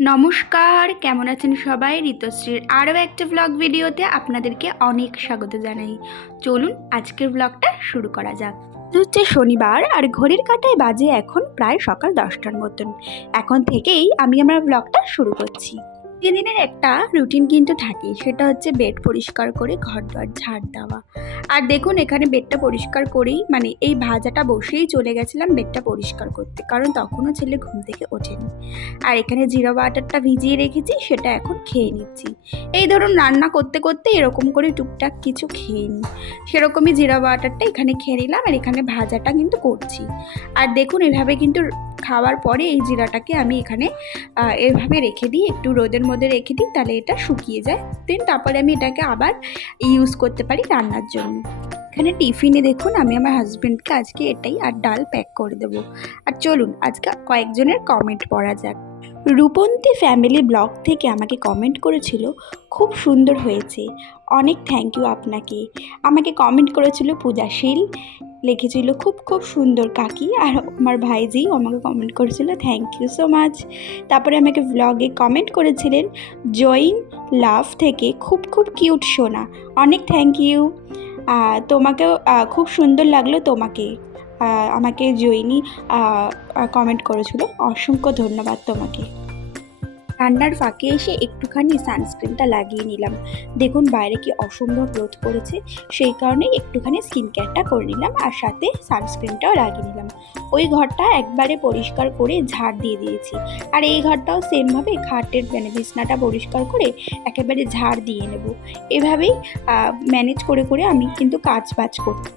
নমস্কার, কেমন আছেন সবাই? ঋতুশ্রীর আরও একটা ব্লগ ভিডিওতে আপনাদেরকে অনেক স্বাগত জানাই। চলুন আজকের ব্লগটা শুরু করা যাক। হচ্ছে শনিবার আর ঘড়ির কাঁটায় বাজে এখন প্রায় সকাল দশটার মতন। এখন থেকেই আমি আমার ব্লগটা শুরু করছি। দিনের একটা রুটিন কিন্তু থাকে, সেটা হচ্ছে বেড পরিষ্কার করে ঘর দর ঝাড় দেওয়া। আর দেখুন, এখানে বেডটা পরিষ্কার করেই মানে এই ভাজাটা বসেই চলে গেছিলাম বেডটা পরিষ্কার করতে, কারণ তখনও ছেলে ঘুম থেকে ওঠেনি। আর এখানে জিরা বাটারটা ভিজিয়ে রেখেছি, সেটা এখন খেয়ে নিচ্ছি। এই ধরুন, রান্না করতে করতে এরকম করে টুকটাক কিছু খেয়ে নিই। সেরকমই জিরা বাটারটা এখানে খেয়ে নিলাম, আর এখানে ভাজাটা কিন্তু করছি। আর দেখুন, এভাবে কিন্তু খাওয়ার পরে এই জিরাটাকে আমি এখানে এভাবে রেখে দিই, একটু রোদের মধ্যে রেখে দিই, তাহলে এটা শুকিয়ে যায়। দেন তারপরে আমি এটাকে আবার ইউজ করতে পারি রান্নার জন্য। এখানে টিফিনে দেখুন, আমি আমার হাজব্যান্ডকে আজকে এটাই আর ডাল প্যাক করে দেবো। আর চলুন, আজকে কয়েকজনের কমেন্ট পড়া যাক। রূপন্তী ফ্যামিলি ব্লগ থেকে আমাকে কমেন্ট করেছিল, খুব সুন্দর হয়েছে। অনেক থ্যাংক ইউ আপনাকে। আমাকে কমেন্ট করেছিল পূজাশীল লিখেছিল, খুব খুব সুন্দর কাকি। আর আমার ভাইজিও আমাকে কমেন্ট করেছিল থ্যাংক ইউ সো মাচ তারপরে আমাকে ব্লগে কমেন্ট করেছিলেন, জয়িন লাভ থেকে খুব খুব কিউট শোনা অনেক থ্যাংক ইউ তোমাকেও খুব সুন্দর লাগল তোমাকে। আমাকে জয়িনী কমেন্ট করেছিল। অসংখ্য ধন্যবাদ তোমাকে। রান্নার ফাঁকে এসে একটুখানি সানস্ক্রিনটা লাগিয়ে নিলাম। দেখুন বাইরে কি অসম্ভব রোদ পড়েছে। সেই কারণে একটুখানি স্কিন কেয়ারটা করে নিলাম আর সাথে সানস্ক্রিনটাও লাগিয়ে নিলাম। ওই ঘরটা একবারে পরিষ্কার করে ঝাড় দিয়ে দিয়েছি। আর এই ঘরটাও সেমভাবে খাটের মানে বিছনাটা পরিষ্কার করে একেবারে ঝাড় দিয়ে নেব। এভাবেই ম্যানেজ করে করে আমি কিন্তু কাজ বাজ করতে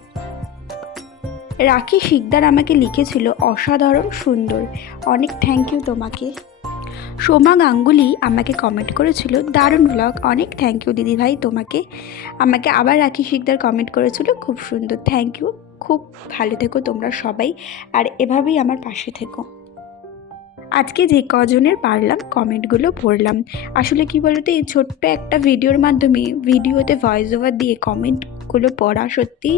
রাখি শিকদার আমাকে লিখেছিল অসাধারণ সুন্দর। অনেক থ্যাংক ইউ তোমাকে। সোমা গাঙ্গুলি আমাকে কমেন্ট করেছিল, দারুণ ব্লগ অনেক থ্যাংক ইউ দিদি ভাই তোমাকে। আমাকে আবার রাখি শিকদার কমেন্ট করেছিল, খুব সুন্দর থ্যাংক ইউ খুব ভালো থেকো তোমরা সবাই, আর এভাবেই আমার পাশে থেকো। আজকে যে কজনের পারলাম কমেন্টগুলো পড়লাম আসলে কি বলতো, এই ছোট্ট একটা ভিডিওর মাধ্যমে ভিডিওতে ভয়েস ওভার দিয়ে কমেন্টগুলো পড়া সত্যি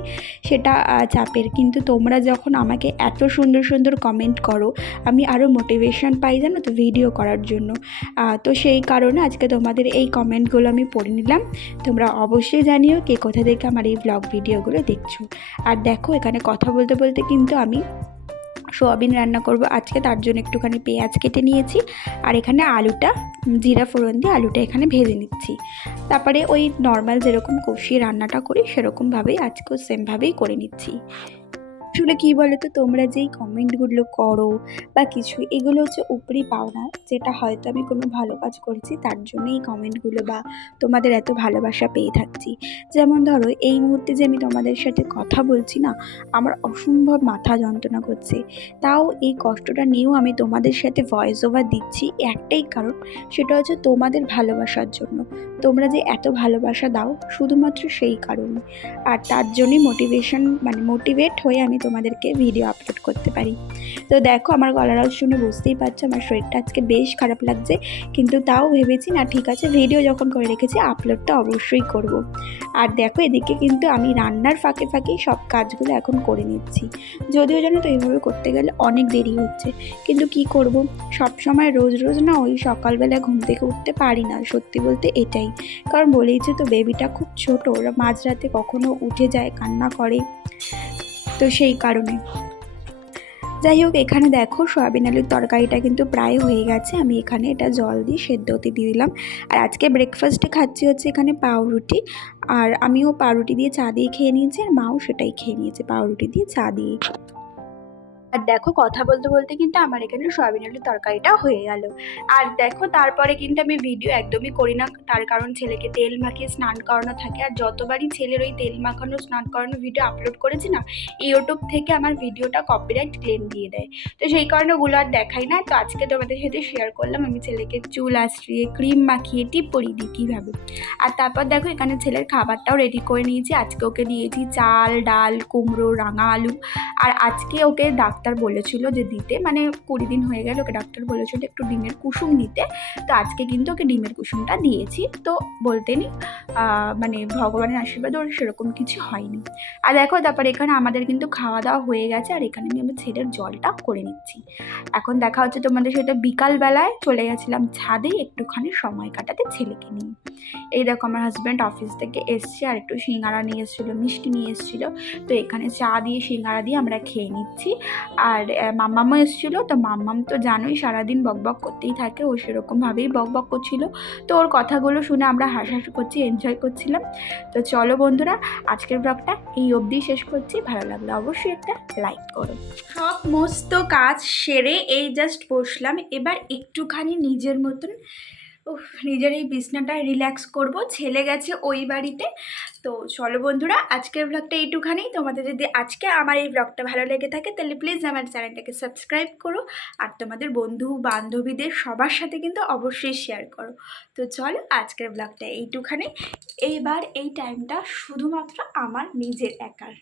সেটা চাপের। কিন্তু তোমরা যখন আমাকে এত সুন্দর সুন্দর কমেন্ট করো, আমি আরও মোটিভেশান পাই জানো তো ভিডিও করার জন্য। তো সেই কারণে আজকে তোমাদের এই কমেন্টগুলো আমি পড়ে নিলাম। তোমরা অবশ্যই জানিও কে কোথা থেকে আমার এই ব্লগ ভিডিওগুলো দেখছ। আর দেখো এখানে কথা বলতে বলতে কিন্তু আমি সোয়াবিন রান্না করব। আজকে তার জন্য একটুখানি পেঁয়াজ কেটে নিয়েছি আর এখানে আলুটা জিরা ফোড়ন দিয়ে আলুটা এখানে ভেজে নিচ্ছি। তারপরে ওই নর্মাল যেরকম কষিয়ে রান্নাটা করি, সেরকমভাবেই আজকেও সেমভাবেই করে নিচ্ছি। আসলে কী বলো তো তোমরা যেই কমেন্টগুলো করো বা কিছু, এগুলো হচ্ছে উপরি পাওনা, যেটা হয়তো আমি কোনো ভালো কাজ করেছি, তার জন্যই কমেন্টগুলো বা তোমাদের এত ভালোবাসা পেয়ে থাকছি। যেমন ধরো, এই মুহূর্তে যে আমি তোমাদের সাথে কথা বলছি না, আমার অসম্ভব মাথা যন্ত্রণা করছে। তাও এই কষ্টটা নিয়েও আমি তোমাদের সাথে ভয়েস ওভার দিচ্ছি একটাই কারণ, সেটা হচ্ছে তোমাদের ভালোবাসার জন্য। তোমরা যে এত ভালোবাসা দাও, শুধুমাত্র সেই কারণে। আর তার জন্যই মোটিভেশন মানে মোটিভেট হয়ে আমি তোমাদেরকে ভিডিও আপলোড করতে পারি। তো দেখো, আমার গলার আওয়াজ শুনে বুঝতেই পারছ, আমার শরীরটা আজকে বেশ খারাপ লাগছে, কিন্তু তাও ভেবেছি, না, ঠিক আছে ভিডিও যখন করে রেখেছি আপলোডটা অবশ্যই করব। আর দেখো, এদিকে কিন্তু আমি রান্নার ফাঁকে ফাঁকেই সব কাজগুলো এখন করে নিচ্ছি। যদিও জানো তো এইভাবে করতে গেলে অনেক দেরি হচ্ছে, কিন্তু কি করব? সব সময় রোজ রোজ না ওই সকালবেলা ঘুম থেকে উঠতে পারি না, সত্যি বলতে এটাই। কারণ বলেইছে তো বেবিটা খুব ছোট, ওরা মাঝরাতে কখনো উঠে যায়, কান্না করে। তো সেই কারণে। যাই হোক, এখানে দেখো সয়াবিন আলুর তরকারিটা কিন্তু প্রায় হয়ে গেছে। আমি এখানে এটা জল দিয়ে সেদ্ধ দিয়ে দিলাম। আর আজকে ব্রেকফাস্টে খাচ্ছি হচ্ছে এখানে পাউরুটি। আর আমিও পাউরুটি দিয়ে চা দিয়ে খেয়ে নিয়েছি, আর মাও সেটাই খেয়ে নিয়েছে, পাউরুটি দিয়ে চা দিয়ে। আর দেখো কথা বলতে বলতে কিন্তু আমার এখানে সয়াবিন আলুর তরকারিটা হয়ে গেল। আর দেখো তারপরে কিন্তু আমি ভিডিও একদমই করি না। তার কারণ ছেলেকে তেল মাখিয়ে স্নান করানো থাকে। আর যতবারই ছেলের ওই তেল মাখানো, স্নান করানো ভিডিও আপলোড করেছি না ইউটিউব থেকে আমার ভিডিওটা কপিরাইট ক্লেম দিয়ে দেয়। তো সেই কারণে ওগুলো আর দেখাই না। তো আজকে তোমাদের সাথে শেয়ার করলাম। আমি ছেলেকে চুল আশ্রিয়ে ক্রিম মাখিয়ে টিপ পরিয়ে দিই কীভাবে। আর তারপর দেখো এখানে ছেলের খাবারটাও রেডি করে নিয়েছি। আজকে ওকে দিয়েছি চাল, ডাল, কুমড়ো, রাঙা আলু। আর আজকে ওকে ডাক্তার ডাক্তার বলেছিল যে দিতে মানে কুড়ি দিন হয়ে গেল ওকে ডাক্তার বলেছিল একটু ডিমের কুসুম নিতে। তো আজকে কিন্তু ওকে ডিমের কুসুমটা দিয়েছি। তো বলতে নি মানে ভগবানের আশীর্বাদ ওর সেরকম কিছু হয়নি। আর দেখো তারপর এখানে আমাদের কিন্তু খাওয়া দাওয়া হয়ে গেছে আর এখানে আমি আমার ছেলের জলটা করে নিচ্ছি। এখন দেখা হচ্ছে তোমাদের সাথে বিকালবেলায় চলে গেছিলাম ছাদে, একটুখানি সময় কাটাতে ছেলেকে নিয়ে। এই দেখো আমার হাজব্যান্ড অফিস থেকে এসছে আর একটু সিঙ্গারা নিয়ে এসেছিল, মিষ্টি নিয়ে এসেছিল। তো এখানে চা দিয়ে, সিঙ্গারা দিয়ে আমরা খেয়ে নিচ্ছি। আর মাম্মামও এসেছিল, তো মাম্মাম তো জানোই সারাদিন বকবক করতেই থাকে, ও সেরকমভাবেই বকবক করছিল। তো ওর কথাগুলো শুনে আমরা হাসাহাসি করছি এনজয় করছিলাম। তো চলো বন্ধুরা, আজকের ব্লগটা এই অবধি শেষ করছি। ভালো লাগলে অবশ্যই একটা লাইক করো। সব মস্ত কাজ সেরে এই জাস্ট বসলাম। এবার একটুখানি নিজের মতন নিজের এই বিছনাটা রিল্যাক্স করব। ছেলে গেছে ওই বাড়িতে। তো চলো বন্ধুরা, আজকের ব্লগটা এইটুখানি। তোমাদের যদি আজকে আমার এই ব্লগটা ভালো লেগে থাকে, তাহলে প্লিজ আমার চ্যানেলটাকে সাবস্ক্রাইব করো। আর তোমাদের বন্ধু, বান্ধবীদের সবার সাথে কিন্তু অবশ্যই শেয়ার করো। তো চলো আজকের ব্লগটা এইটুখানি। এইবার এই টাইমটা শুধুমাত্র আমার নিজের একার।